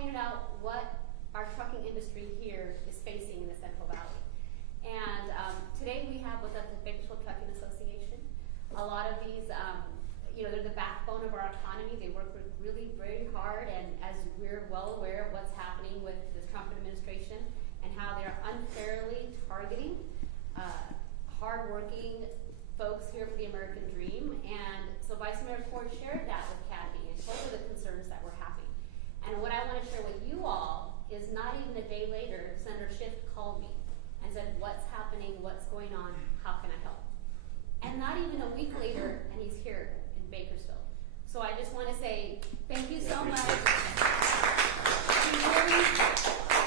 pointed out what our trucking industry here is facing in the Central Valley. And today we have with us the Bakersfield Trucking Association. A lot of these, they're the backbone of our economy. They work really very hard, and as we're well aware of what's happening with the Trump administration and how they're unfairly targeting hardworking folks here for the American dream. And so Vice Mayor Cord shared that with Kathy and told her the concerns that were happening. And what I want to share with you all is not even a day later, Senator Schiff called me and said, what's happening, what's going on, how can I help? And not even a week later, and he's here in Bakersfield. So I just want to say thank you so much.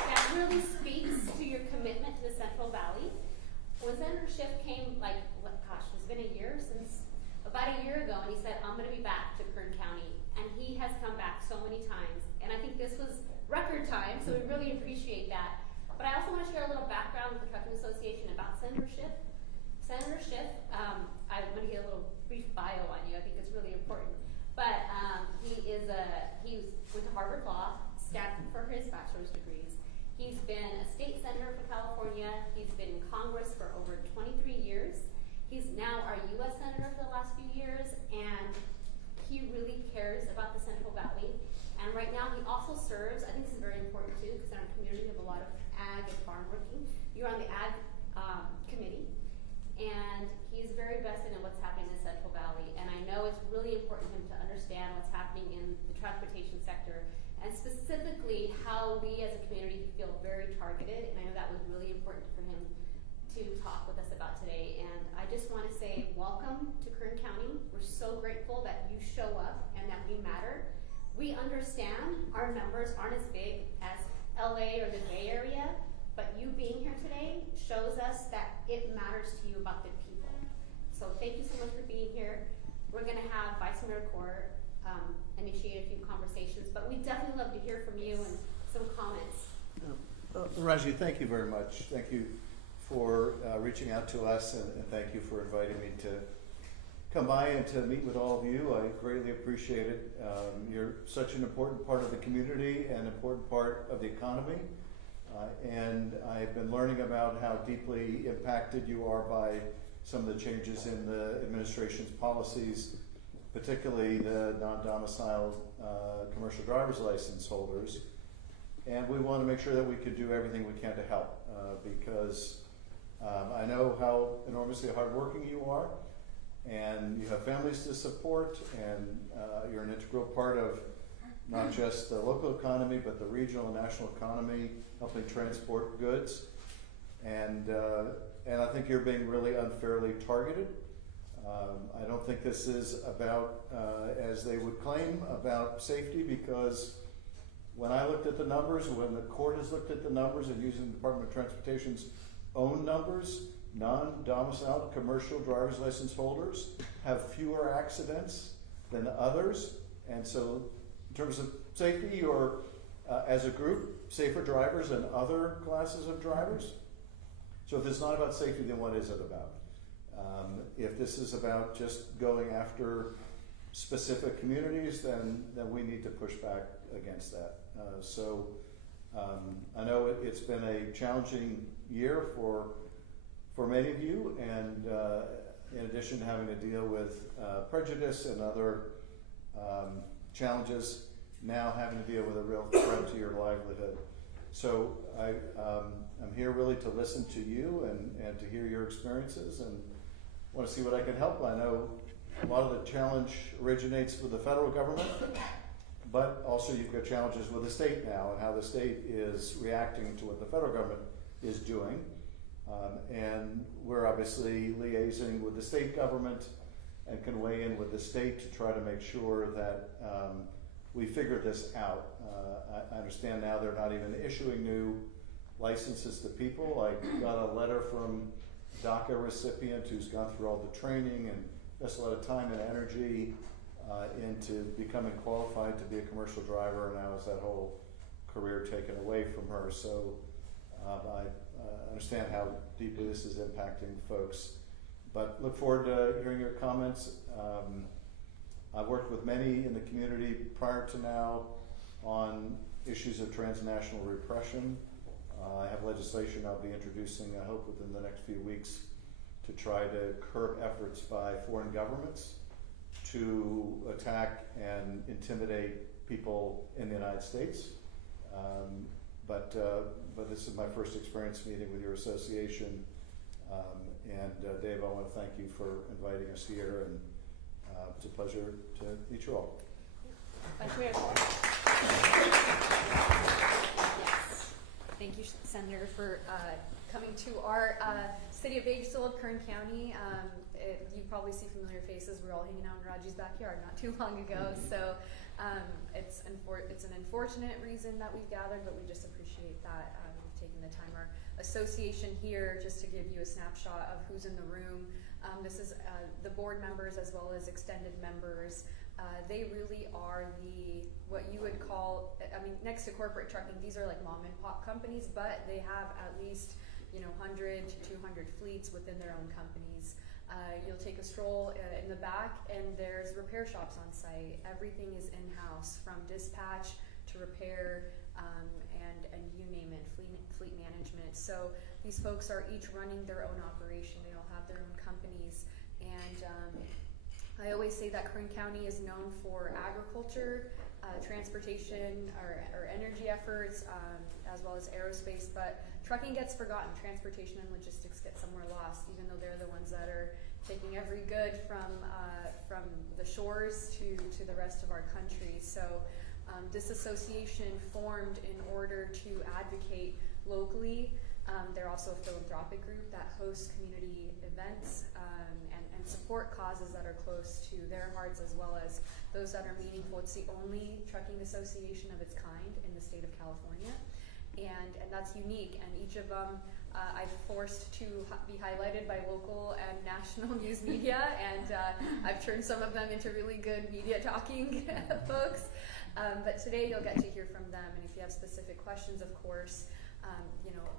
That really speaks to your commitment to the Central Valley. When Senator Schiff came, it's been a year since, about a year ago, and he said, I'm going to be back to Kern County. And he has come back so many times. And I think this was record time, so we really appreciate that. But I also want to share a little background with the Trucking Association about Senator Schiff. Senator Schiff, I'm going to get a little brief bio on you. I think it's really important. But he went to Harvard Law, Stanford for his bachelor's degrees. He's been a state senator for California. He's been in Congress for over 23 years. He's now our U.S. senator for the last few years, and he really cares about the Central Valley. And right now he also serves, I think this is very important too, because in our community we have a lot of ag and farm working. You're on the ag committee, and he's very vested in what's happening in the Central Valley. And I know it's really important to him to understand what's happening in the transportation sector, and specifically how we as a community feel very targeted. And I know that was really important for him to talk with us about today. And I just want to say welcome to Kern County. We're so grateful that you show up and that we matter. We understand our numbers aren't as big as LA or the Bay Area, but you being here today shows us that it matters to you about the people. So thank you so much for being here. We're going to have Vice Mayor Cord initiate a few conversations, but we'd definitely love to hear from you and some comments. Raji, thank you very much. Thank you for reaching out to us, and thank you for inviting me to come by and to meet with all of you. I greatly appreciate it. You're such an important part of the community and an important part of the economy. And I've been learning about how deeply impacted you are by some of the changes in the administration's policies, particularly the non-domiciled commercial driver's license holders. And we want to make sure that we can do everything we can to help because I know how enormously hardworking you are, and you have families to support, and you're an integral part of not just the local economy, but the regional and national economy, helping transport goods. And I think you're being really unfairly targeted. I don't think this is about, as they would claim, about safety, because when I looked at the numbers, when the court has looked at the numbers and using the Department of Transportation's own numbers, non-domiciled commercial driver's license holders have fewer accidents than others. And so in terms of safety, you're, as a group, safer drivers than other classes of drivers. So if it's not about safety, then what is it about? If this is about just going after specific communities, then we need to push back against that. I know it's been a challenging year for many of you, and in addition to having to deal with prejudice and other challenges, now having to deal with a real threat to your livelihood. So I'm here really to listen to you and to hear your experiences, and want to see what I can help. I know a lot of the challenge originates with the federal government, but also you've got challenges with the state now and how the state is reacting to what the federal government is doing. And we're obviously liaising with the state government and can weigh in with the state to try to make sure that we figure this out. I understand now they're not even issuing new licenses to people. I got a letter from a DACA recipient who's gone through all the training and invested a lot of time and energy into becoming qualified to be a commercial driver, and now has that whole career taken away from her. So I understand how deeply this is impacting folks, but look forward to hearing your comments. I've worked with many in the community prior to now on issues of transnational repression. I have legislation I'll be introducing, I hope, within the next few weeks to try to curb efforts by foreign governments to attack and intimidate people in the United States. But this is my first experience meeting with your association. Dave, I want to thank you for inviting us here, and it's a pleasure to meet you all. Yes. Thank you, Senator, for coming to our city of Bakersfield, Kern County. You probably see familiar faces. We were all hanging out in Raji's backyard not too long ago. So it's an unfortunate reason that we've gathered, but we just appreciate that we've taken the time. Our association here, just to give you a snapshot of who's in the room, this is the board members as well as extended members. They really are what you would call, next to corporate trucking, these are like mom and pop companies, but they have at least 100 to 200 fleets within their own companies. You'll take a stroll in the back and there's repair shops on site. Everything is in-house, from dispatch to repair, and you name it, fleet management. So these folks are each running their own operation. They all have their own companies, and I always say that Kern County is known for agriculture, transportation, or energy efforts, as well as aerospace, but trucking gets forgotten. Transportation and logistics get somewhere lost, even though they're the ones that are taking every good from the shores to the rest of our country. So this association formed in order to advocate locally. They're also a philanthropic group that hosts community events and support causes that are close to their hearts, as well as those that are meaningful. It's the only trucking association of its kind in the state of California, and that's unique. And each of them I've forced to be highlighted by local and national news media, and I've turned some of them into really good media talking folks. But today you'll get to hear from them, and if you have specific questions, of course,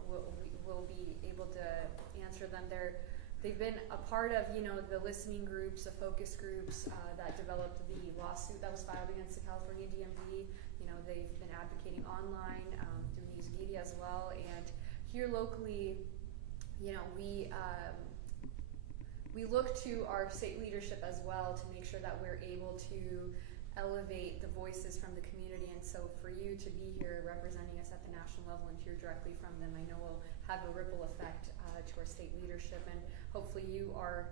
we'll be able to answer them. They've been a part of, the listening groups, the focus groups that developed the lawsuit that was filed against the California DMV. They've been advocating online through news media as well, and here locally, we look to our state leadership as well to make sure that we're able to elevate the voices from the community. And so for you to be here representing us at the national level and hear directly from them, I know will have a ripple effect to our state leadership, and hopefully you are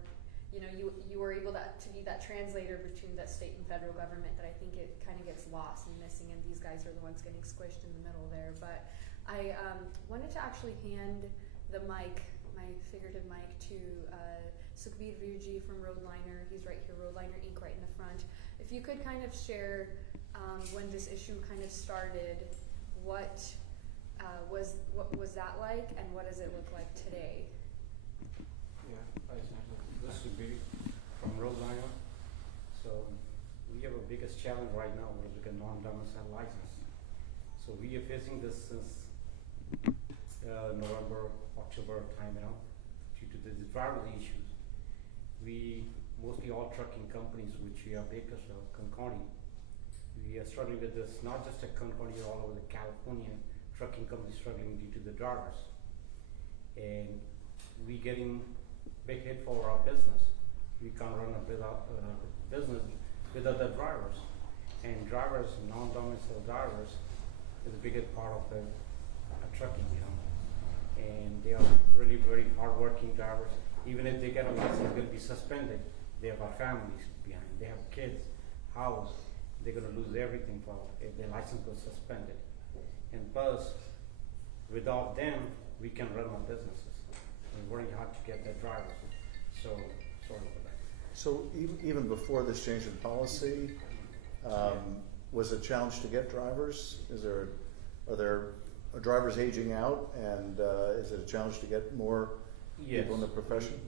able to be that translator between the state and federal government that I think it kind of gets lost and missing, and these guys are the ones getting squished in the middle there. But I wanted to actually hand the mic, my figurative mic, to Sukhbir Virji from Roadliner. He's right here, Roadliner Inc. right in the front. If you could kind of share when this issue kind of started, what was that like, and what does it look like today? Yeah, this would be from Roadliner. So we have a biggest challenge right now with a non-domicile license. So we are facing this since November, October time now, due to the driver issues. We mostly all trucking companies, which we are Bakersfield, Kern County. We are struggling with this, not just at Kern County, all over the California trucking companies struggling due to the drivers. And we getting big hit for our business. We can't run a business without the drivers. And drivers, non-domicile drivers, is the biggest part of the trucking, And they are really very hard-working drivers. Even if they get a license, they're going to be suspended. They have our families behind. They have kids, house. They're going to lose everything if their license was suspended. And plus, without them, we can run our businesses. We're working hard to get the drivers. So sorry for that. So even before this change in policy, was it a challenge to get drivers? Are drivers aging out, and is it a challenge to get more people in the profession?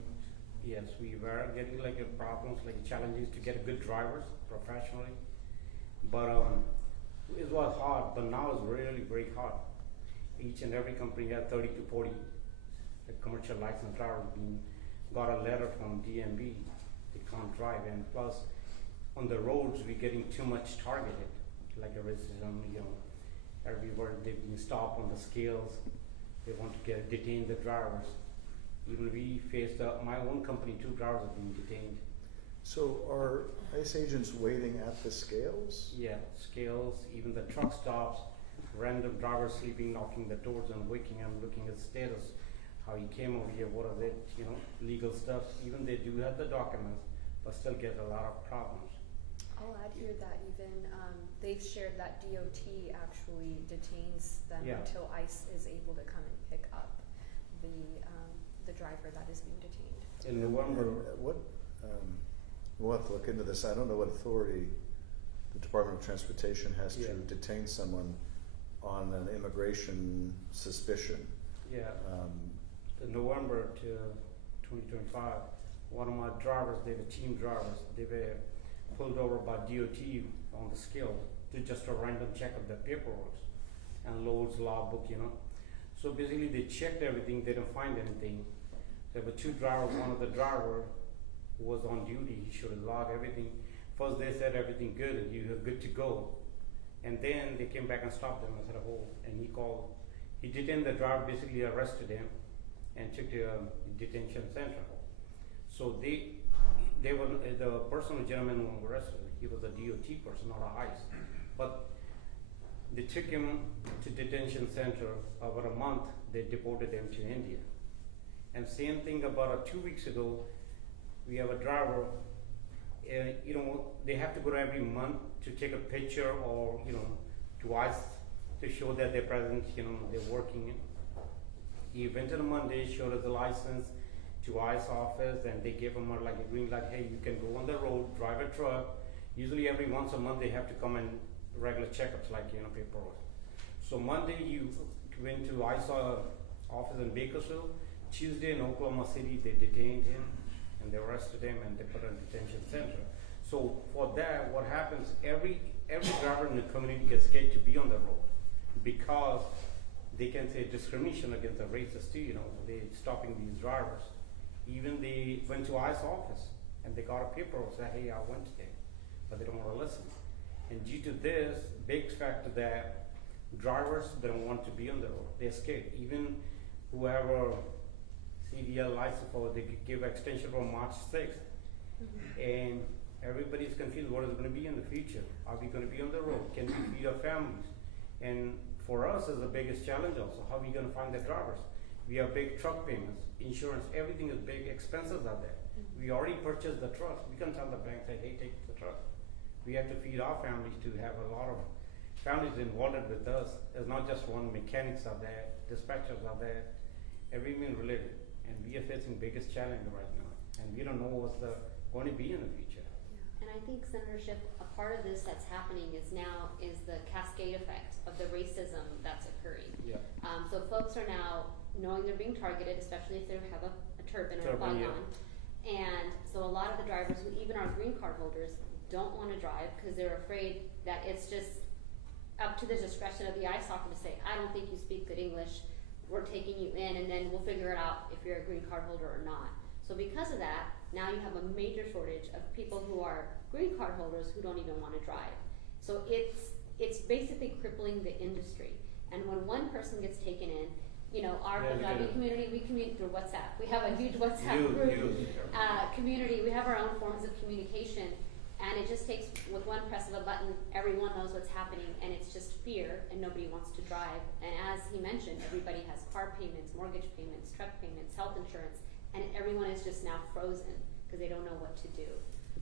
Yes, we were getting problems, challenges to get good drivers professionally. But it was hard, but now it's really very hard. Each and every company has 30 to 40 commercial license drivers got a letter from DMV. They can't drive, and plus on the roads we're getting too much targeted, like a racism, everywhere. They've been stopped on the scales. They want to detain the drivers. Even we faced, my own company, 2 drivers have been detained. So are ICE agents waiting at the scales? Yeah, scales, even the truck stops, random drivers sleeping, knocking the doors and waking them, looking at status, how he came over here, what are they, legal stuff. Even they do have the documents, but still get a lot of problems. I'll add here that even they've shared that DOT actually detains them Yeah. until ICE is able to come and pick up the driver that is being detained. In November, And what, we'll have to look into this. I don't know what authority the Department of Transportation has Yeah. to detain someone on an immigration suspicion. yeah, in November to 2025, one of my drivers, they were team drivers, they were pulled over by DOT on the scale to just a random check of the paperwork and loads, logbook, So basically they checked everything, they didn't find anything. There were 2 drivers, one of the driver was on duty, he should have logged everything. First they said everything good and you were good to go. And then they came back and stopped them and said, oh, and he detained the driver, basically arrested him and took to a detention center. So they were, the person, the gentleman who was arrested, he was a DOT person, not a ICE. But they took him to detention center. Over a month, they deported him to India. And same thing about 2 weeks ago, we have a driver, they have to go every month to take a picture or, to ICE to show that they're present, they're working. He went on a Monday, showed us the license to ICE office, and they gave him a green light, hey, you can go on the road, drive a truck. Usually every once a month they have to come and regular checkups paperwork. So Monday you went to ICE office in Bakersfield. Tuesday in Oklahoma City they detained him and they arrested him and they put him in detention center. So for that, what happens, every driver in the community gets scared to be on the road because they can say discrimination against the racists too, they stopping these drivers. Even they went to ICE office and they got a paper and said, hey, I went today, but they don't want to listen. And due to this big factor that drivers don't want to be on the road, they're scared. Even whoever CDL license for, they give extension from March 6th. And everybody's confused, what is going to be in the future? Are we going to be on the road? Can we feed our families? And for us is the biggest challenge also, how are we going to find the drivers? We have big truck payments, insurance, everything is big, expenses are there. We already purchased the trucks, we can tell the bank, say, hey, take the truck. We have to feed our families to have a lot of families involved with us. There's not just one, mechanics are there, dispatchers are there, everything related. And we are facing biggest challenge right now. And we don't know what's going to be in the future. And I think, Senator Schiff, a part of this that's happening is the cascade effect of the racism that's occurring. Yeah. So folks are now knowing they're being targeted, especially if they have a turban or a bug yeah. on. And so a lot of the drivers, who even are green card holders, don't want to drive because they're afraid that it's just up to the discretion of the ICE officer to say, I don't think you speak good English, we're taking you in and then we'll figure it out if you're a green card holder or not. So because of that, now you have a major shortage of people who are green card holders who don't even want to drive. So it's basically crippling the industry. And when one person gets taken in, our Punjabi community, we communicate through WhatsApp. We have a huge WhatsApp group community. We have our own forms of communication. And it just takes, with one press of a button, everyone knows what's happening, and it's just fear, and nobody wants to drive. And as he mentioned, everybody has car payments, mortgage payments, truck payments, health insurance, and everyone is just now frozen because they don't know what to do.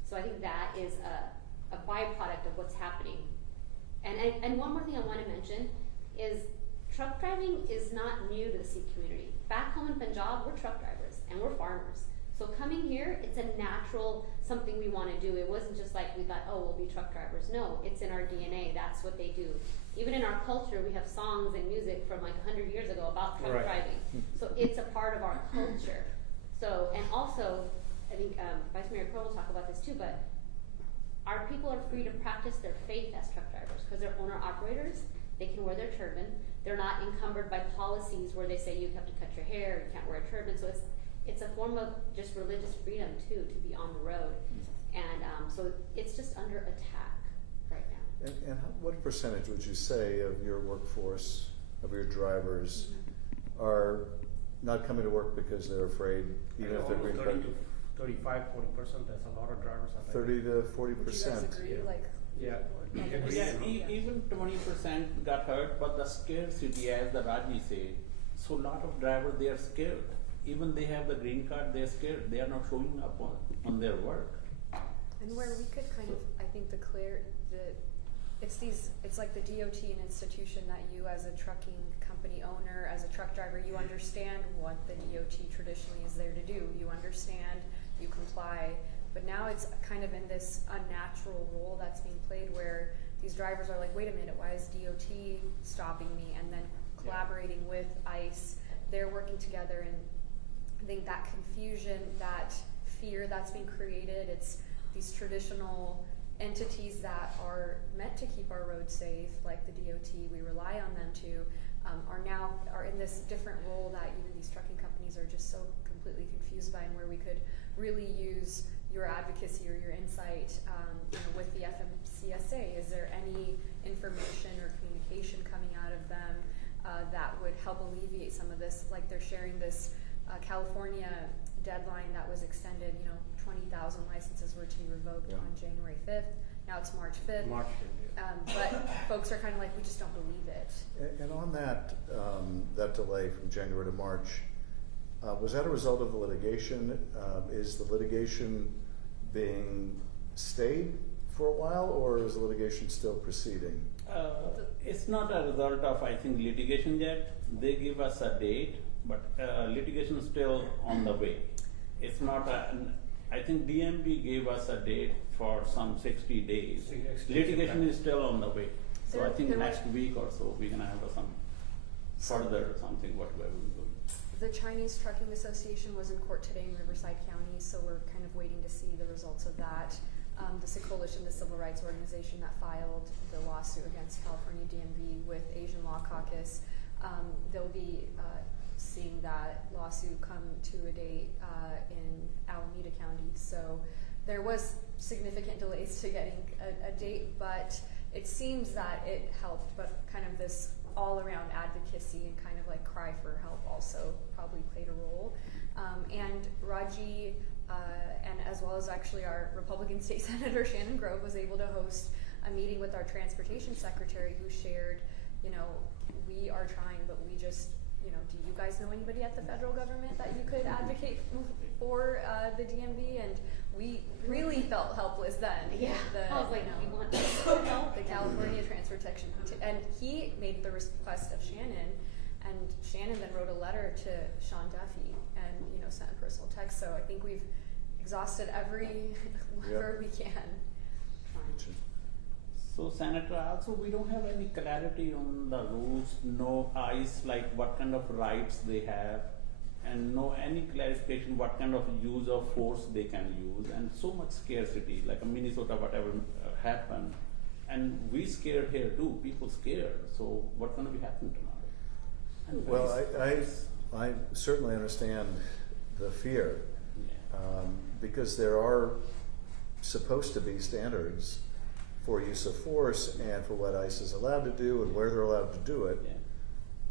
So I think that is a byproduct of what's happening. And one more thing I want to mention is truck driving is not new to the Sikh community. Back home in Punjab, we're truck drivers, and we're farmers. So coming here, it's a natural something we want to do. It wasn't just like we thought, oh, we'll be truck drivers. No, it's in our DNA. That's what they do. Even in our culture, we have songs and music from 100 years ago about truck driving. So it's a part of our culture. So, and also, I think Vice Mayor Crow will talk about this too, but our people are free to practice their faith as truck drivers because they're owner-operators. They can wear their turban. They're not encumbered by policies where they say you have to cut your hair, you can't wear a turban. So it's a form of just religious freedom too, to be on the road. And so it's just under attack right now. And what percentage would you say of your workforce, of your drivers, are not coming to work because they're afraid, even if they're green card? 30 to 35, 40%, that's a lot of drivers. Are like 30 to Would you 40%. guys agree, Yeah. like? Yeah. Even 20% got hurt, but the scarcity, as the Raji said, so lot of drivers, they are scared. Even they have the green card, they're scared. They are not showing up on their work. And where we could kind of, I think it's like the DOT an institution that you as a trucking company owner, as a truck driver, you understand what the DOT traditionally is there to do. You understand, you comply, but now it's kind of in this unnatural role that's being played where these drivers are like, wait a minute, why is DOT stopping me? And then collaborating with ICE, they're working together, and I think that confusion, that fear that's being created, it's these traditional entities that are meant to keep our roads safe, like the DOT, we rely on them to, are in this different role that even these trucking companies are just so completely confused by, and where we could really use your advocacy or your insight, with the FMCSA. Is there any information or communication coming out of them that would help alleviate some of this? Like they're sharing this California deadline that was extended, 20,000 licenses were to be revoked on January 5th. Now it's March 5th. March 5th, yeah. But folks are kind of like, we just don't believe it. And on that, that delay from January to March, was that a result of the litigation? Is the litigation being stayed for a while, or is the litigation still proceeding? It's not a result of, I think, litigation yet. They give us a date, but litigation is still on the way. It's not I think DMV gave us a date for some 60 days. Litigation is still on the way. So I think next week or so we're gonna have some further something what we're going to do. The Chinese Trucking Association was in court today in Riverside County, so we're kind of waiting to see the results of that. The Sikh Coalition, the civil rights organization that filed the lawsuit against California DMV with Asian Law Caucus, they'll be seeing that lawsuit come to a date in Alameda County. So there was significant delays to getting a date, but it seems that it helped, but kind of this all-around advocacy and kind of like cry for help also probably played a role. And Raji, and as well as actually our Republican State Senator Shannon Grove, was able to host a meeting with our transportation secretary, who shared, we are trying, but we just, do you guys know anybody at the federal government that you could advocate for the DMV? And we really felt helpless then. Yeah, I was like, we want to help. The California Transportation, and he made the request of Shannon, and Shannon then wrote a letter to Sean Duffy and sent a personal text. So I think we've exhausted every lever we can. So Senator, also we don't have any clarity on the rules, no ICE, like what kind of rights they have, and no any clarification what kind of use of force they can use, and so much scarcity, like in Minnesota, whatever happened, and we scared here too, people scared, so what's gonna be happening tomorrow? And Well, ICE- I certainly understand the fear, Yeah. because there are supposed to be standards for use of force and for what ICE is allowed to do and where they're allowed to do it. Yeah.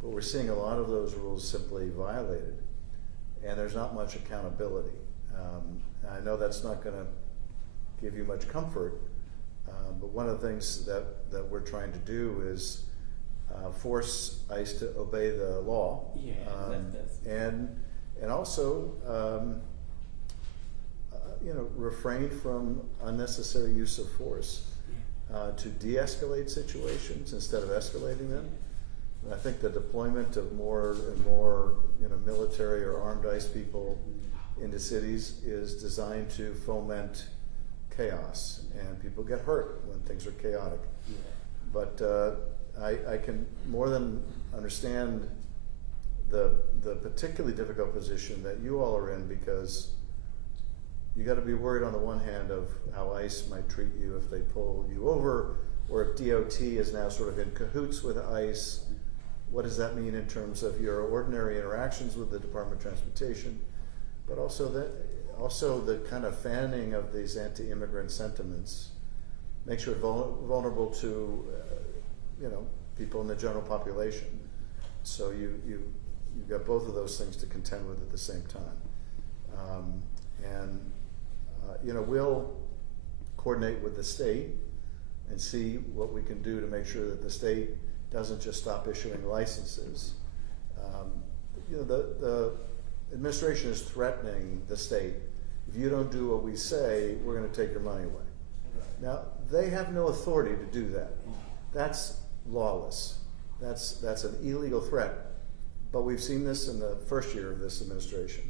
But we're seeing a lot of those rules simply violated, and there's not much accountability. I know that's not going to give you much comfort, but one of the things that we're trying to do is force ICE to obey the law, Yeah, that's and also refrain from unnecessary use of force. To de-escalate situations instead of escalating them. And I think the deployment of more and more military or armed ICE people into cities is designed to foment chaos, and people get hurt when things are chaotic. Yeah. But I can more than understand the particularly difficult position that you all are in, because you got to be worried on the one hand of how ICE might treat you if they pull you over, or if DOT is now sort of in cahoots with ICE. What does that mean in terms of your ordinary interactions with the Department of Transportation, but also the kind of fanning of these anti-immigrant sentiments makes you vulnerable to, people in the general population. So you've got both of those things to contend with at the same time. We'll coordinate with the state and see what we can do to make sure that the state doesn't just stop issuing licenses. The administration is threatening the state. If you don't do what we say, we're going to take your money away. Now, they have no authority to do that. That's lawless. That's an illegal threat. But we've seen this in the first year of this administration.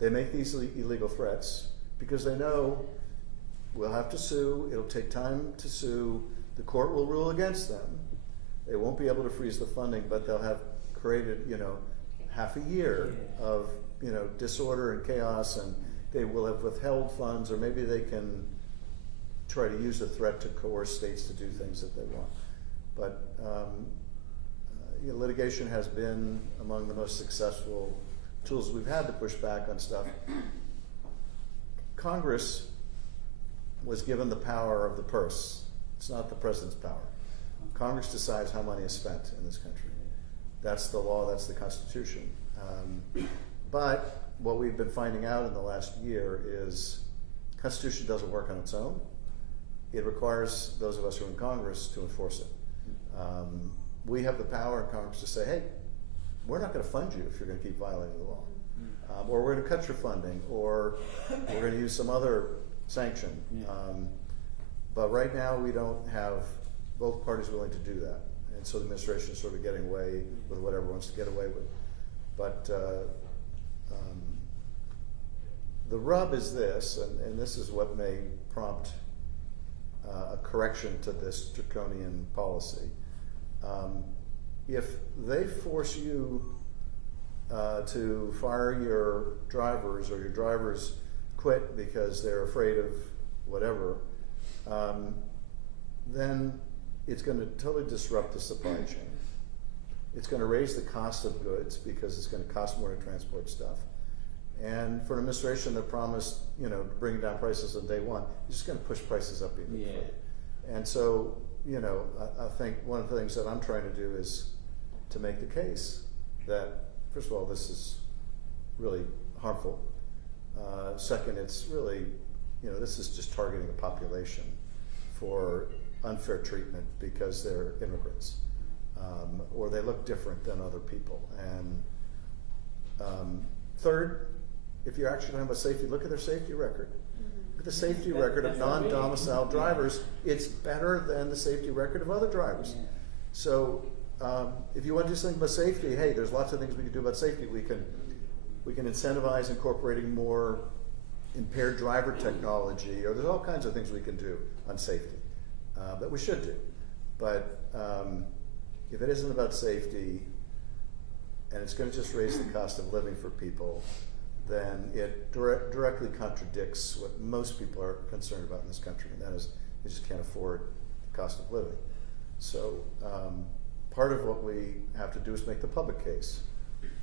They make these illegal threats because they know we'll have to sue. It'll take time to sue. The court will rule against them. They won't be able to freeze the funding, but they'll have created, half a year of, disorder and chaos, and they will have withheld funds, or maybe they can try to use the threat to coerce states to do things that they want. But litigation has been among the most successful tools we've had to push back on stuff. Congress was given the power of the purse. It's not the president's power. Congress decides how money is spent in this country. That's the law, that's the Constitution. But what we've been finding out in the last year is the Constitution doesn't work on its own. It requires those of us who are in Congress to enforce it. We have the power in Congress to say, hey, we're not going to fund you if you're going to keep violating the law. Or we're going to cut your funding, or we're going to use some other sanction. But right now we don't have both parties willing to do that. And so the administration is sort of getting away with whatever it wants to get away with. But the rub is this, and this is what may prompt a correction to this draconian policy. If they force you to fire your drivers, or your drivers quit because they're afraid of whatever, then it's going to totally disrupt the supply chain. It's going to raise the cost of goods because it's going to cost more to transport stuff. And for an administration that promised, bringing down prices on day one, it's just going to push prices up even further. And so, I think one of the things that I'm trying to do is to make the case that, first of all, this is really harmful. Second, it's really, this is just targeting a population for unfair treatment because they're immigrants, or they look different than other people. And third, if you're actually talking about safety, look at their safety record. Look at the safety record of non-domiciled drivers. It's better than the safety record of other drivers. So if you want to do something about safety, hey, there's lots of things we can do about safety. We can incentivize incorporating more impaired driver technology, or there's all kinds of things we can do on safety that we should do. But if it isn't about safety, and it's going to just raise the cost of living for people, then it directly contradicts what most people are concerned about in this country, and that is they just can't afford the cost of living. So part of what we have to do is make the public case,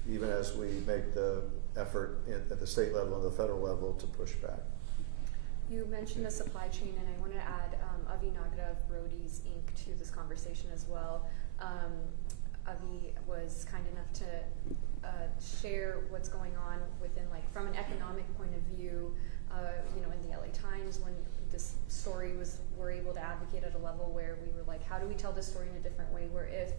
even as we make the effort at the state level and the federal level to push back. You mentioned the supply chain, and I want to add Avi Nagda of Roadies Inc. to this conversation as well. Avi was kind enough to share what's going on within, from an economic point of view, in the LA Times, when this story we're able to advocate at a level where we were like, how do we tell this story in a different way, where if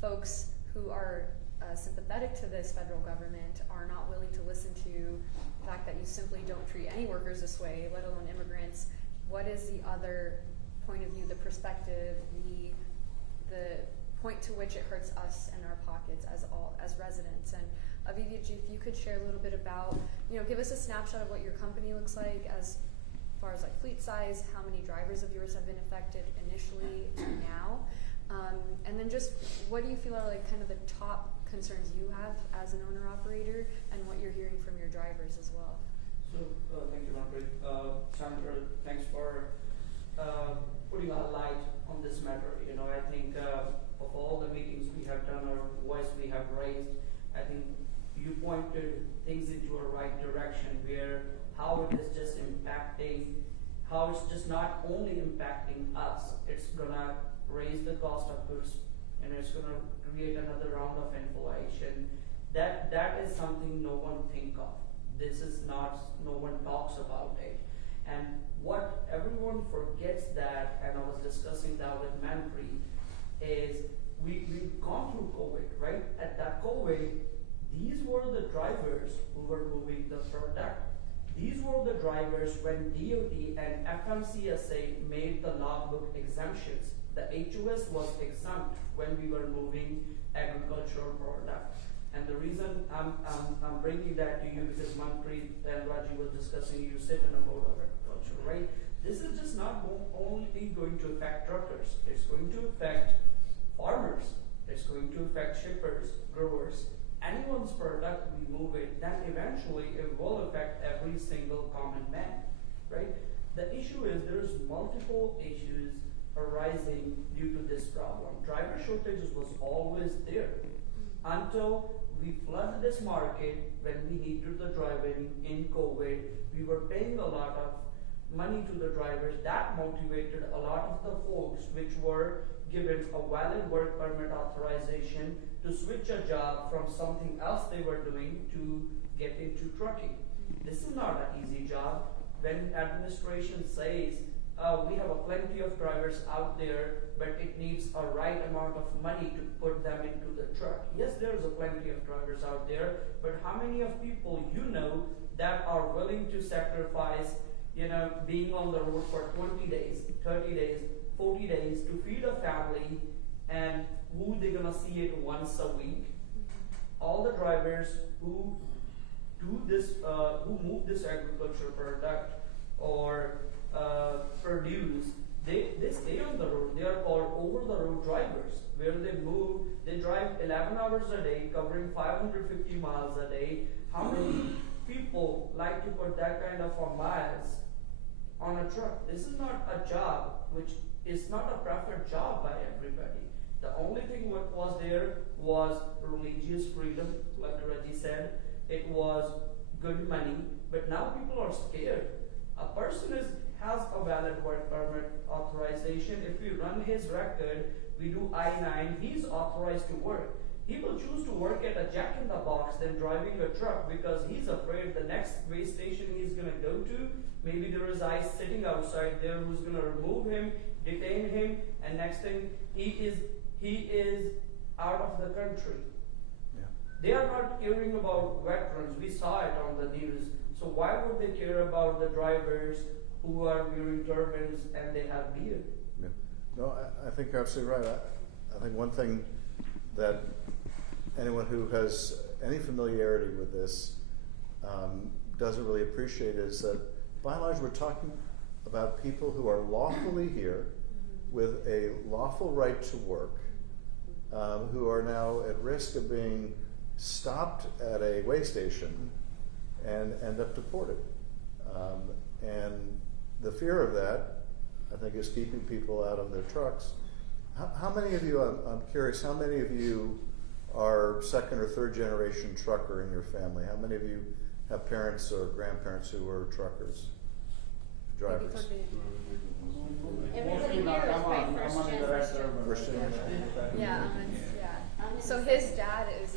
folks who are sympathetic to this federal government are not willing to listen to the fact that you simply don't treat any workers this way, let alone immigrants, what is the other point of view, the perspective, the point to which it hurts us and our pockets as residents? And Aviv, if you could share a little bit about, give us a snapshot of what your company looks like as far as fleet size, how many drivers of yours have been affected initially to now, and then just what do you feel are kind of the top concerns you have as an owner-operator, and what you're hearing from your drivers as well. So thank you, Manpreet. Sandra, thanks for putting a light on this matter. I think of all the meetings we have done or voice we have raised, I think you pointed things into a right direction, where how it is just impacting how how it's just not only impacting us, it's gonna raise the cost of goods, and it's gonna create another round of inflation. That is something no one think of. This is not, no one talks about it. And what everyone forgets that, and I was discussing that with Manpreet, is we've gone through COVID, right? At that COVID, these were the drivers who were moving the product. These were the drivers when DOT and FMCSA made the logbook exemptions. The HOS was exempt when we were moving agricultural product. And the reason I'm bringing that to you because Manpreet and Raji was discussing, you sit in a board of agriculture, right? This is just not only going to affect truckers. It's going to affect farmers. It's going to affect shippers, growers. Anyone's product, we move it, then eventually it will affect every single common man, right? The issue is there's multiple issues arising due to this problem. Driver shortages was always there until we flooded this market when we needed the driving in COVID. We were paying a lot of money to the drivers. That motivated a lot of the folks which were given a valid work permit authorization to switch a job from something else they were doing to get into trucking. This is not an easy job. When administration says, we have a plenty of drivers out there, but it needs a right amount of money to put them into the truck. Yes, there's a plenty of drivers out there, but how many of people you know that are willing to sacrifice, being on the road for 20 days, 30 days, 40 days to feed a family, and who they're gonna see it once a week? All the drivers who do this, who move this agricultural product or produce, they stay on the road. They are called over-the-road drivers, where they drive 11 hours a day, covering 550 miles a day. How many people like to put that kind of miles on a truck? This is not a job which is not a preferred job by everybody. The only thing what was there was religious freedom, like Reggie said. It was good money, but now people are scared. A person has a valid work permit authorization. If we run his record, we do I-9, he's authorized to work. He will choose to work at a Jack in the Box than driving a truck because he's afraid the next way station he's going to go to, maybe there is ICE sitting outside there who's going to remove him, detain him, and next thing he is out of the country. Yeah. They are not caring about veterans. We saw it on the news. So why would they care about the drivers who are wearing turbans and they have beard? Yeah. No, I think you're absolutely right. I think one thing that anyone who has any familiarity with this doesn't really appreciate is that by and large we're talking about people who are lawfully here with a lawful right to work, who are now at risk of being stopped at a way station and end up deported. And the fear of that, I think, is keeping people out of their trucks. How many of you, I'm curious, how many of you are second or third generation trucker in your family? How many of you have parents or grandparents who were truckers, drivers? Everybody here is probably first generation. First generation? Yeah, so his dad is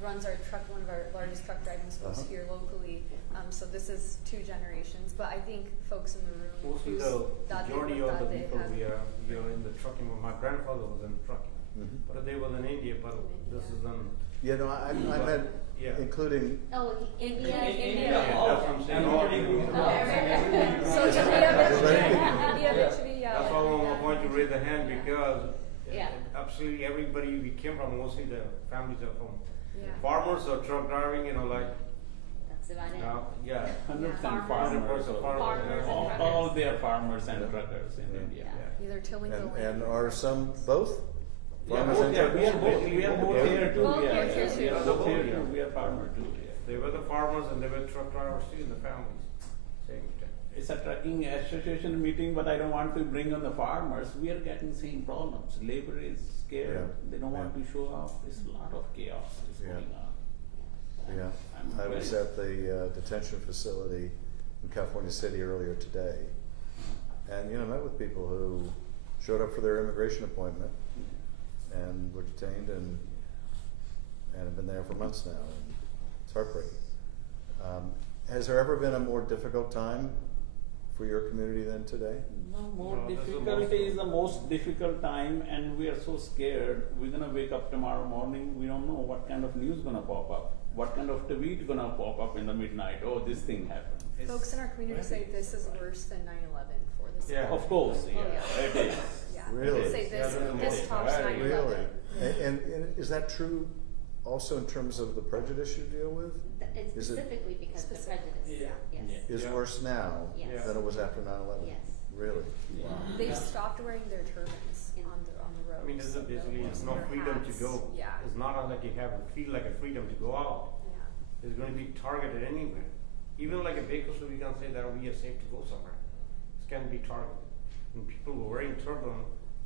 runs our truck, one of our largest truck driving schools here locally. So this is 2 generations, but I think folks in the room Mostly whose the dad majority did of the that, they people have- we are in the trucking. My grandfather was in trucking, but they was in India. But this is in Yeah, no, I meant Yeah. including. Oh, India. Yeah, that's what I'm saying. All people. So eventually, yeah. That's why I'm going to raise the hand because Yeah. absolutely everybody we came from, mostly the families are from Yeah. farmers or truck driving, That's about it. yeah. 100% Farmers. farmers. or- Farmers and all, truckers. all they are farmers and truckers in India. Yeah. Either tilling the land. And are some both? Yeah, Farmers both, and yeah, truckers? We are both Yeah. here too. Both Yeah, here yeah, too. we are Yeah, both both here here. too. We are farmer too. Yeah. They were the farmers and they were truck drivers too in the families. Same time. It's a trucking association meeting, but I don't want to bring on the farmers. We are getting same problems. Labor is scared. Yeah. They don't want Yeah. to show off. It's a lot of chaos is Yeah. going on. Yeah, I'm I was very- at the detention facility in California City earlier today, and met with people who showed up for their immigration appointment and were detained and have been there for months now. And it's heartbreaking. Has there ever been a more difficult time for your community than today? No, more No, this is the difficulty most- is the most difficult time, and we are so scared. We're gonna wake up tomorrow morning. We don't know what kind of news gonna pop up, what kind of tweet gonna pop up in the midnight. Oh, this thing happened. Folks in our community say this is worse than 9/11 for the city. Yeah. Of course, Oh, yeah, it is. Yeah, Really? they say this, Yeah, this tops right. 9/11. Really? And is that true also in terms of the prejudice you deal with? It's Is it- specifically because of the prejudice, Yeah. yes. Yeah. Is Yeah. worse now Yes. than it was after 9/11? Yes. Really? Yeah. They've stopped wearing their turbans In- on the roads. I mean, this is basically, it's no Their freedom to hats. go. Yeah, It's not like you feel like a freedom to go out. yeah. It's going to be targeted anywhere. Even like a Bakersfield, we can say that we are safe to go somewhere. It can be targeted. And people who are wearing turban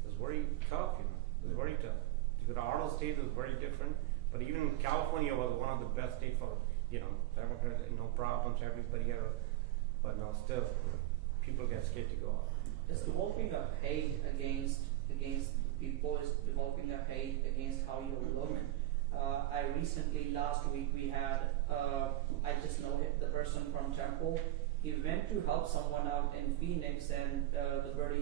is very tough, It's very tough. To go to our state is very different. But even California was one of the best states for, Democrats, no problems, everybody had, but now still, people get scared to go out. It's developing a hate against people, is developing a hate against how you look. I recently, last week, we had, I just know the person from Temple. He went to help someone out in Phoenix, and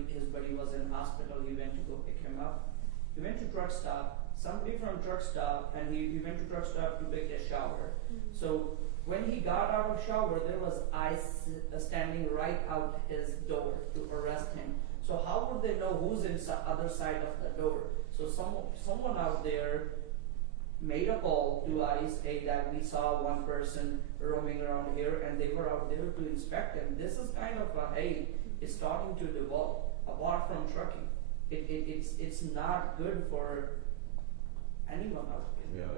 his buddy was in hospital. He went to go pick him up. He went to truck stop. Somebody from truck stop, and he went to truck stop to take a shower. So when he got out of shower, there was ICE standing right out his door to arrest him. So how would they know who's in other side of the door? So someone out there made a call to ICE, hey, that we saw one person roaming around here, and they were out there to inspect him. This is kind of a hate is starting to develop apart from trucking. It's not good for anyone out there.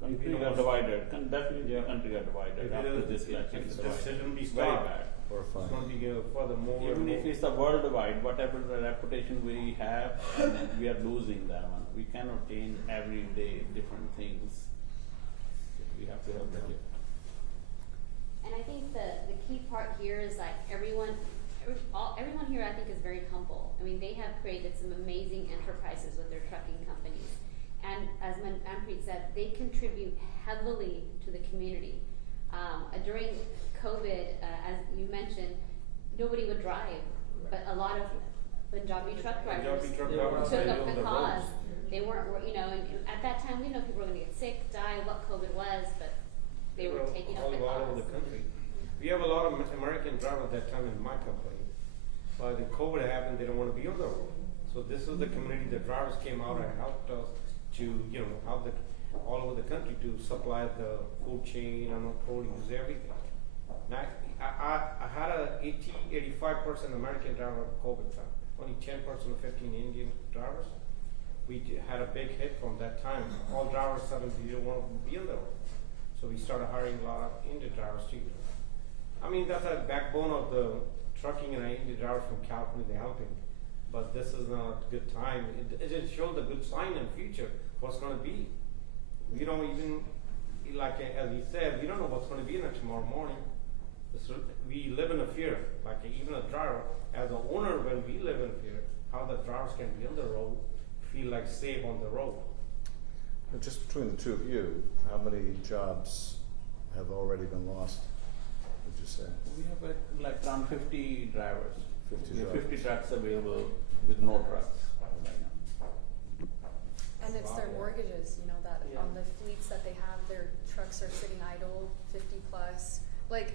Country got divided, definitely the country got divided after this election. If this shouldn't be Very stopped, bad. it's Horrifying. going to be furthermore. Even if it's a worldwide, whatever the reputation we have, we are losing that one. We cannot change every day different things. We have to help them. And I think the key part here is like everyone here I think is very humble. I mean, they have created some amazing enterprises with their trucking companies. And as Manpreet said, they contribute heavily to the community. During COVID, as you mentioned, nobody would drive, but a lot of Punjabi truck drivers Punjabi truck They were drivers, took they up own the the cause. roads. They weren't, and at that time, we know people were gonna get sick, die, what COVID was, but they were taking up the all over cause. the country. We have a lot of American drivers at that time in my company. But when COVID happened, they don't want to be on the road. So this is the community, the drivers came out and helped us to, help all over the country to supply the food chain and produce everything. Now, I had a 85% American driver at COVID time, only 10% or 15 Indian drivers. We had a big hit from that time. All drivers suddenly didn't want to be on the road. So we started hiring a lot of Indian drivers too. I mean, that's a backbone of the trucking, and Indian drivers from California, they're helping. But this is not a good time. It just shows a good sign in the future what's going to be. We don't even, like as he said, we don't know what's going to be in it tomorrow morning. We live in a fear, like even a driver, as an owner, when we live in fear, how the drivers can be on the road, feel like safe on the road. But just between the two of you, how many jobs have already been lost, would you say? We have like around 50 drivers. 50 We have drivers. 50 trucks available with no trucks right now. And it's their mortgages, that Yeah. on the fleets that they have, their trucks are sitting idle, 50 plus. Like,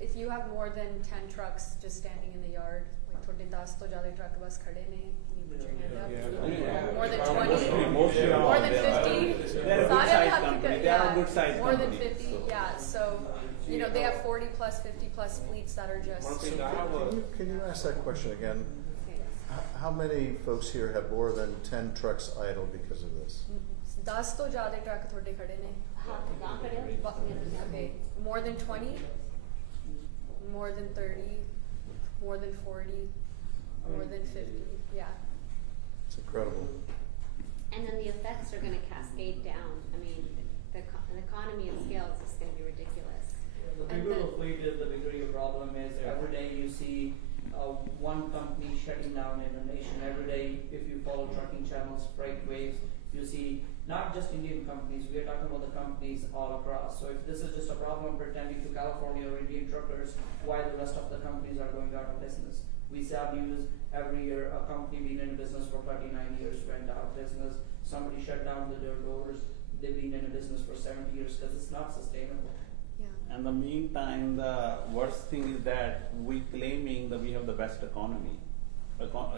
if you have more than 10 trucks just standing in the yard, like थोड़े 10 तो ज़्यादा truck बस खड़े नहीं, can you put your hand up? Yeah. More than Mostly 20, are more all than there. 50. They're a good Saare size have to company. get- They are yeah, a good size more company. than 50, so. yeah. So, they have 40 plus, 50 plus fleets that are just. One thing I have Can you ask that question again? How many folks here have more than 10 trucks idle because of this? 10 तो ज़्यादा truck थोड़े खड़े नहीं. हाँ, कहाँ खड़े हो? Okay, more than 20, more than 30, more than 40, more than 50, yeah. It's incredible. And then the effects are gonna cascade down. I mean, the economy of scale is just gonna be ridiculous. the And bigger the- the fleet is, the bigger your problem is. Yeah. Every day you see one company shutting down in a nation. Every day, if you follow trucking channels, freight waves, you see not just Indian companies. We are talking about the companies all across. So if this is just a problem pretending to California or Indian truckers, why the rest of the companies are going out of business? We saw news every year, a company been in business for 39 years went out of business. Somebody shut down their doors. They've been in a business for 70 years because it's not sustainable. Yeah. And the meantime, the worst thing is that we claiming that we have the best economy.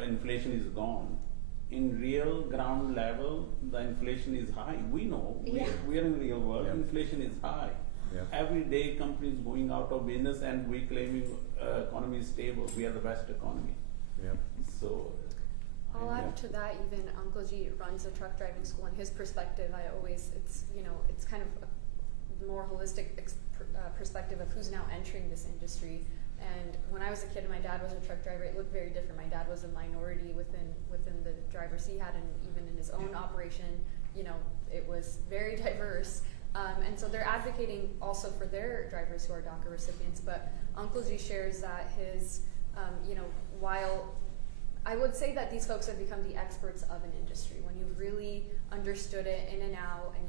Inflation is gone. In real ground level, the inflation is high. We know, Yeah. we are in real world, Yeah. inflation is high. Yeah. Every day companies going out of business and we claiming economy is stable. We are the best economy. Yeah. So. I'll yeah. add to that, even Uncle G runs a truck driving school, and his perspective, it's kind of a more holistic perspective of who's now entering this industry. And when I was a kid and my dad was a truck driver, it looked very different. My dad was a minority within the drivers he had, and even in his own operation, it was very diverse. And so they're advocating also for their drivers who are DACA recipients. But Uncle G shares that his, while I would say that these folks have become the experts of an industry. When you've really understood it in and out, and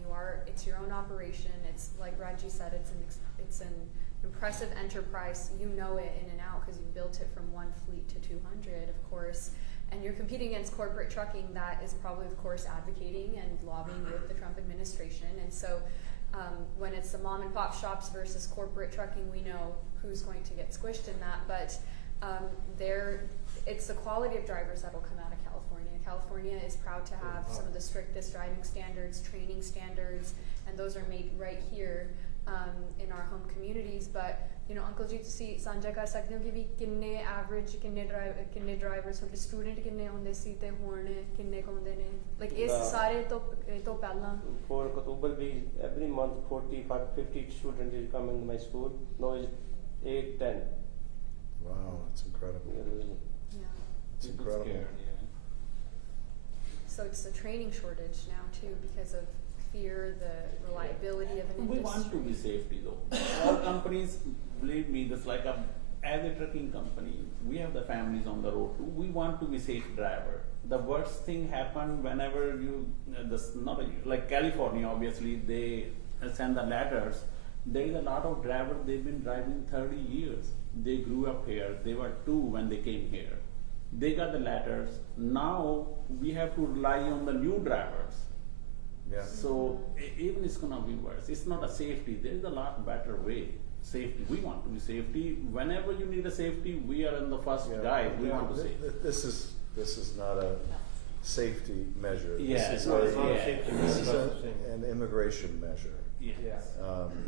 it's your own operation. It's like Raji said, it's an impressive enterprise. You know it in and out because you built it from one fleet to 200, of course. And you're competing against corporate trucking that is probably, of course, advocating and lobbying with the Trump administration. And so when it's the mom and pop shops versus corporate trucking, we know who's going to get squished in that. But it's the quality of drivers that will come out of California. California is proud to have some of the strictest driving standards, training standards, and those are made right here in our home communities. But Uncle Ji, ਤੁਸੀਂ ਸਾਂਝਾ ਕਰ ਸਕਦੇ ਹੋ ਕਿ ਵੀ ਕਿੰਨੇ average ਕਿੰਨੇ drivers ਹੁੰਦੇ student ਕਿੰਨੇ ਹੁੰਦੇ ਸੀ ਤੇ ਹੁਣ ਕਿੰਨੇ ਹੁੰਦੇ ਨੇ ਲਾਈਕ ਇਸ ਸਾਰੇ ਤੋਂ ਪਹਿਲਾਂ For October, every month 50 students is coming to my school. Now it's 8, 10. Wow, that's incredible. Yeah. It's People incredible. scared, yeah. So it's a training shortage now too because of fear, the reliability of an industry. We want to be safety though. All companies, believe me, just like as a trucking company, we have the families on the road too. We want to be safe driver. The worst thing happened whenever like California, obviously they send the letters. There is a lot of drivers, they've been driving 30 years. They grew up here. They were 2 when they came here. They got the letters. Now we have to rely on the new drivers. Yeah. So even it's gonna be worse. It's not a safety. There is a lot better way. Safety. We want to be safety. Whenever you need a safety, we are in the first Yeah. guy. We Yeah. want to save. This is not a safety measure. Yeah, This is no, a, it's not a safety this measure. is an immigration measure. Yes.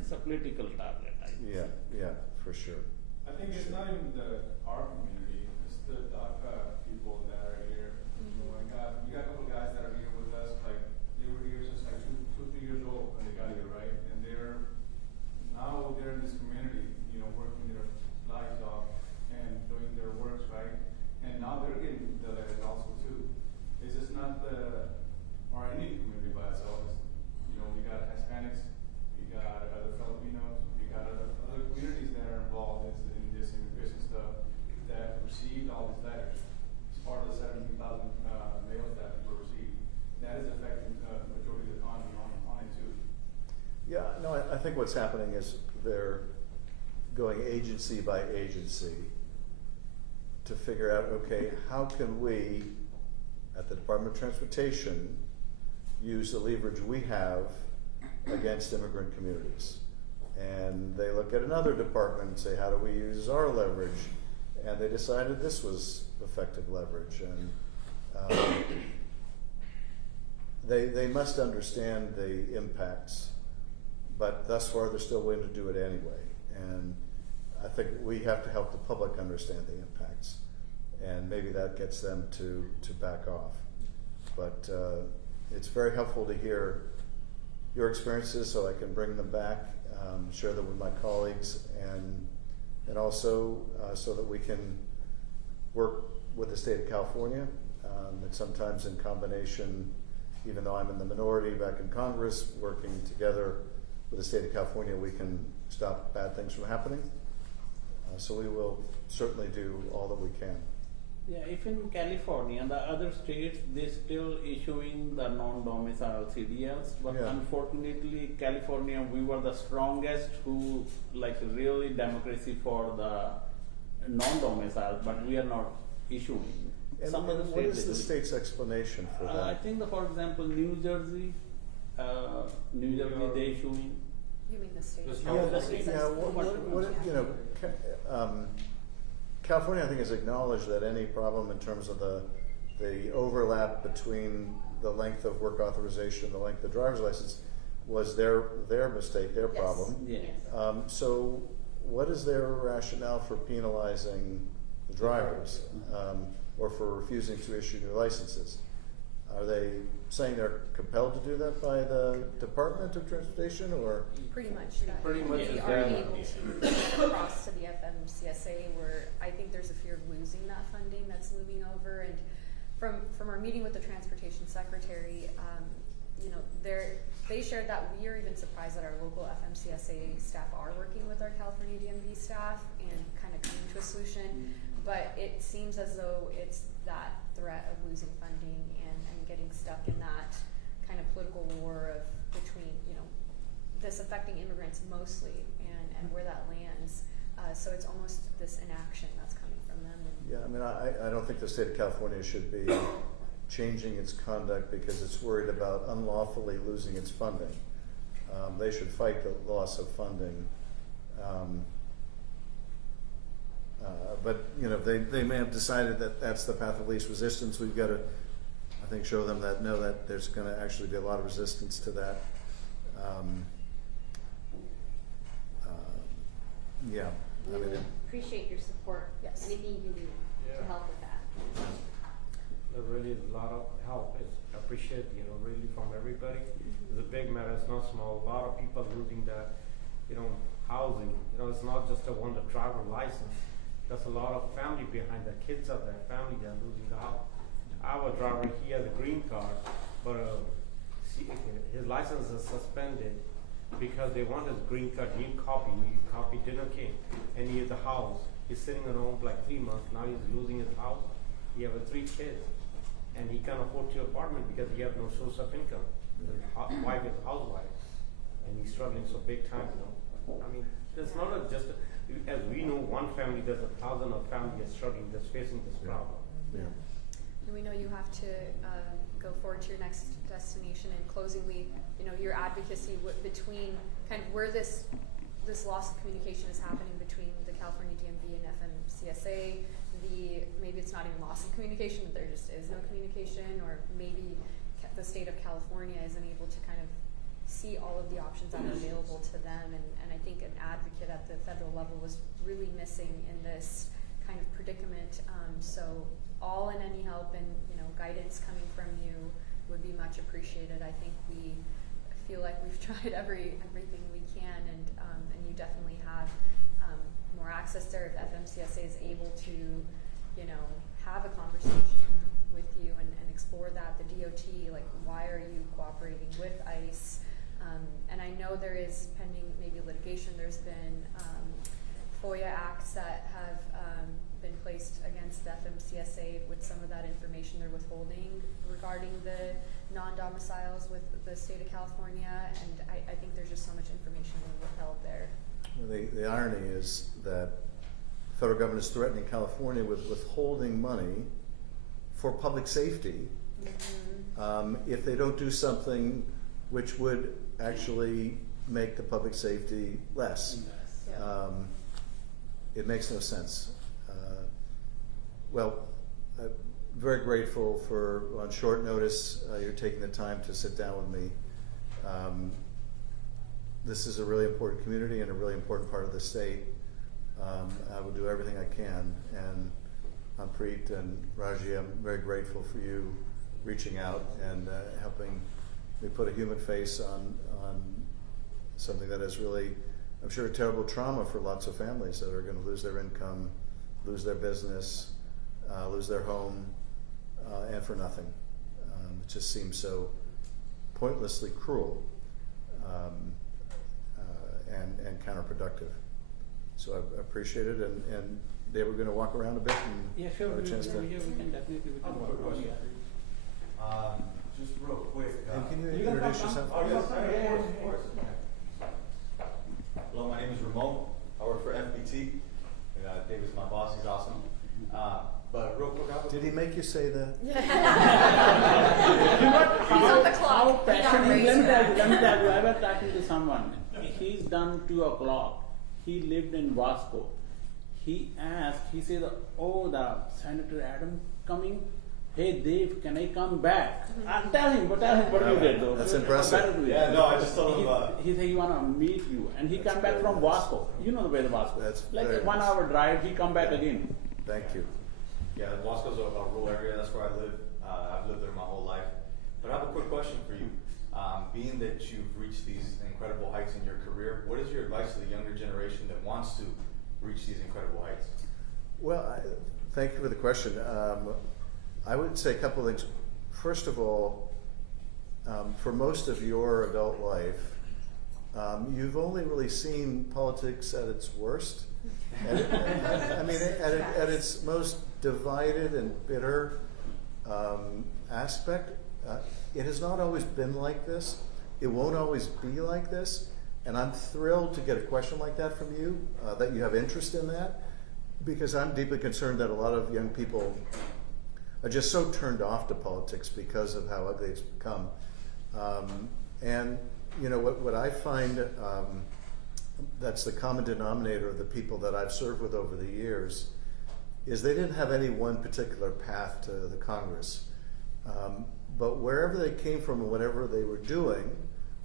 It's a political target. Yeah, for sure. I think it's not even our community, it's the DACA people that are here. We got a couple of guys that are here with us, like, they were here since like 2, 3 years old when they got here, right? And now they're in this community, working their lives off and doing their works, right? And now they're getting the letters also too. It's just not our Indian community by itself. We got Hispanics, we got other Filipinos, we got other communities that are involved in this immigration stuff that received all these letters. It's part of the 17,000 mails that people received. That is affecting the majority of the economy on it too. Yeah, no, I think what's happening is they're going agency by agency to figure out, okay, how can we, at the Department of Transportation, use the leverage we have against immigrant communities. And they look at another department and say, how do we use our leverage? And they decided this was effective leverage. And they must understand the impacts, but thus far they're still willing to do it anyway. And I think we have to help the public understand the impacts, and maybe that gets them to back off. But it's very helpful to hear your experiences so I can bring them back, share them with my colleagues, and also so that we can work with the state of California, and sometimes in combination, even though I'm in the minority back in Congress, working together with the state of California, we can stop bad things from happening. So we will certainly do all that we can. Yeah, if in California and the other states, they still issuing the non-domicile CDLs, but Yeah. unfortunately, California, we were the strongest who like really democracy for the non-domicile, but we are not issuing. And, Some other and what states is they the do. state's explanation for that? I think, for example, New Jersey, they issuing. You mean the state? Just of Yeah, Yeah, California the state. says- yeah, what, you know, California, I think, has acknowledged that any problem in terms of the overlap between the length of work authorization and the length of driver's license was their mistake, their Yes. problem. Yeah. Yes. So what is their rationale for penalizing the drivers, or for refusing to issue new licenses? Are they saying they're compelled to do that by the Department of Transportation, or? Pretty much that. Pretty much We is are that. able to get across to the FMCSA where I think there's a fear of losing that funding that's looming over. And from our meeting with the transportation secretary, you know, they shared that we are even surprised that our local FMCSA staff are working with our California DMV staff and kind of coming to a solution. But it seems as though it's that threat of losing funding and getting stuck in that kind of political war of between, you know, this affecting immigrants mostly and where that lands. So it's almost this inaction that's coming from them. And Yeah, I mean, I don't think the state of California should be changing its conduct because it's worried about unlawfully losing its funding. They should fight the loss of funding. But, you know, they may have decided that that's the path of least resistance. We've got to, I think, show them that, no, that there's going to actually be a lot of resistance to that. Yeah, I We mean, would appreciate your support. Yes. Anything you can do Yeah. to help with that. There really is a lot of help. It's appreciated, you know, really from everybody. It's a big matter. It's not small. A lot of people losing that, you know, housing. You know, it's not just a one the driver license. There's a lot of family behind the kids of that family that are losing the house. Our driver, he has a green card, but his license is suspended because they want his green card new copy didn't came, and he has a house. He's sitting at home for like 3 months. Now he's losing his house. He have 3 kids, and he can't afford 2 apartments because he have no source of income. His wife is a housewife, and he's struggling so big time. You know, I mean, it's not as we know, one family. There's 1,000 of families struggling, that's facing this problem. yeah. And we know you have to go forward to your next destination. And closingly, you know, your advocacy between kind of where this loss of communication is happening between the California DMV and FMCSA. Maybe it's not even loss of communication, but there just is no communication, or maybe the state of California isn't able to kind of see all of the options that are available to them. And I think an advocate at the federal level was really missing in this kind of predicament. So all and any help and, you know, guidance coming from you would be much appreciated. I think we feel like we've tried everything we can, and you definitely have more access there if FMCSA is able to, you know, have a conversation with you and explore that. The DOT, like, why are you cooperating with ICE? And I know there is pending maybe litigation. There's been FOIA acts that have been placed against the FMCSA with some of that information they're withholding regarding the non-domiciles with the state of California, and I think there's just so much information being withheld there. The irony is that the federal government is threatening California with withholding money for public safety if they don't do something which would actually make the public safety less. Yeah. It makes no sense. Very grateful for, on short notice, you're taking the time to sit down with me. This is a really important community and a really important part of the state. I will do everything I can, and Preet and Raji, I'm very grateful for you reaching out and helping me put a human face on something that is really, I'm sure, a terrible trauma for lots of families that are going to lose their income, lose their business, lose their home, and for nothing. It just seems so pointlessly cruel. and counterproductive. So I appreciate it, and they were gonna walk around a bit and Yeah, sure, have a chance to. we can definitely, we I have can a work quick on question it. for you. Just real quick. And can you You can introduce come, yourself? Oh, yes, Yeah, of course. Hello, my name is Ramon. I work for FBT. David's my boss. He's awesome. But real quick, I Did he make you say that? He's on the How clock. He got passionate, raised. let me tell you, I was talking to someone, he's done 2 o'clock, he lived in Vasco. He asked, he said, oh, the Senator Adam coming, hey Dave, can I come back? Tell him what you did though. That's impressive. Better do it. Yeah, no, I just told him, He said he wanna meet you, and he That's come back very from nice. Vasco, you know the way the Vasco, That's like very a 1 nice. hour drive, he come back again. Thank you. yeah, Wasco's a rural area. That's where I live. I've lived there my whole life. But I have a quick question for you. Being that you've reached these incredible heights in your career, what is your advice to the younger generation that wants to reach these incredible heights? Well, thank you for the question. I would say a couple of things. First of all, for most of your adult life, you've only really seen politics at its worst. At its most divided and bitter aspect. It has not always been like this. It won't always be like this. And I'm thrilled to get a question like that from you, that you have interest in that, because I'm deeply concerned that a lot of young people are just so turned off to politics because of how ugly it's become. And you know what I find, that's the common denominator of the people that I've served with over the years, is they didn't have any one particular path to the Congress. But wherever they came from and whatever they were doing,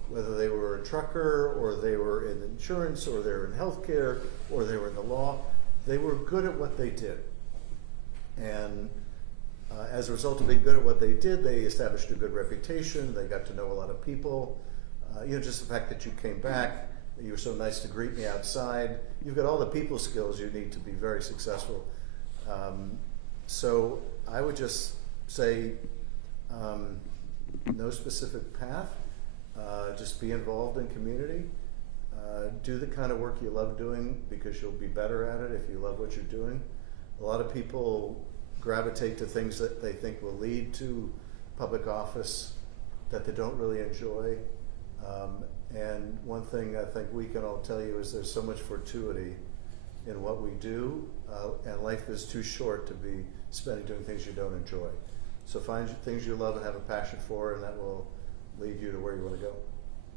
whether they were a trucker or they were in insurance or they were in healthcare or they were in the law, they were good at what they did. And as a result of being good at what they did, they established a good reputation, they got to know a lot of people. Just the fact that you came back, you were so nice to greet me outside, you've got all the people skills you need to be very successful. So I would just say, no specific path, just be involved in community, do the kind of work you love doing because you'll be better at it if you love what you're doing. A lot of people gravitate to things that they think will lead to public office that they don't really enjoy. And one thing I think we can all tell you is there's so much fortuity in what we do, and life is too short to be spending doing things you don't enjoy. So find things you love and have a passion for, and that will lead you to where you want to go.